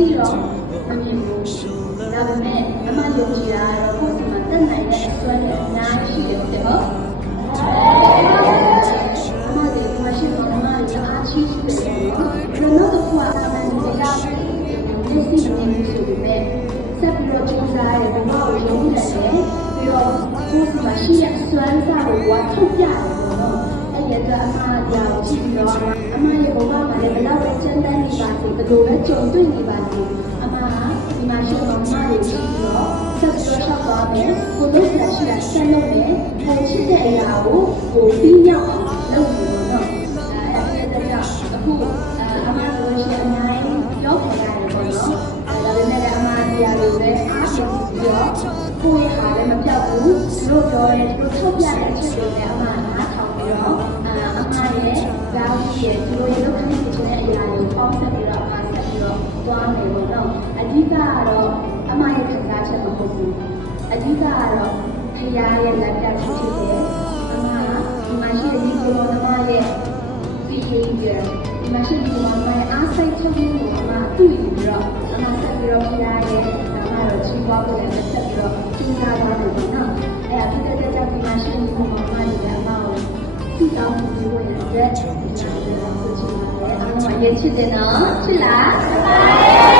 သိတော့မမြင်ဘူးဒါပေမဲ့အမယုံကြည်တာတော့ကိုယ်စီမှာတက်နိုင်တဲ့အစွမ်းနဲ့အများကြီးရှိတယ်ဖြစ်ဟုတ်အမဒီမရှိတော့အမရဲ့အားရှိရှိတယ်နော်ဘယ်တော့မှအမနဲ့တရားမျက်စိနဲ့ဆိုပေမဲ့ဆက်ပြီးတော့ကြိုးစားရတဲ့ဘဝကိုယုံကြည်တယ်ပြီးတော့ကိုယ်စီမှာရှိတဲ့အစွမ်းစားကိုဝါထုတ်ပြတယ်ပေါ့နော်အဲ့ဒီအတွက်အမတရားကိုကြည့်ပြီးတော့အမရဲ့ဘဝမှာလည်းဘယ်တော့ပဲကျန်းတမ်းနေပါစေဘယ်လိုပဲကြုံတွေ့နေပါစေအမဟာဒီမှာရှိတော့အမရဲ့ကြည့်ပြီးတော့ဆက်ပြီးတော့ရှောက်သွားမယ်ကိုယ်တို့ဆက်ရှိတာဆက်လုပ်မယ်ကိုယ်ရှိတဲ့အရာကိုပြီးမြောက်အောင်လုပ်ပြီးတော့နော်အဲ့ဒီအတွက်အခုအမတို့ရှိအများကြီးပြောပြရတယ်ပေါ့နော်ဒါပေမဲ့အမတရားတွေပဲအားထုတ်ပြီးတော့ကိုယ့်ရဲ့ဟာလည်းမပြောက်ဘူးသူတို့ပြောတယ်သူတို့ထုတ်ပြတဲ့အချက်တွေနဲ့အမနားထောင်ပြီးတော့အမရဲ့ဇာတ်ကြီးရဲ့သူတို့ရဲ့လုပ်နေတဲ့အရာတွေကိုပေါင်းစပ်ပြီးတော့အမဆက်ပြီးတော့သွားမယ်ပေါ့နော်အဓိကကတော့အမရဲ့ခံစားချက်မဟုတ်ဘူးအဓိကကတော့ခရီးရဲ့လက်ပြဖြစ်ဖြစ်တယ်အမဒီမှာရှိတဲ့ဒီလိုအမရဲ့ဒီရဲ့ဒီမှာရှိတဲ့ဒီမှာအားစိတ်ထုတ်ပြီးတော့အမတွေ့ပြီးတော့အမဆက်ပြီးတော့ခရီးရဲ့ဒါမှတော့ကြီးပွားဖို့လည်းဆက်ပြီးတော့ကျူးစားသွားတယ်ပေါ့နော်အဲ့ဒါဖြစ်တဲ့ကြောင့်ဒီမှာရှိတဲ့ဒီမှာအမရဲ့အမကိုသိတောင်းပြီးလို့ရတဲ့အားလုံးရဲ့ချစ်တယ်နော်ချစ်လား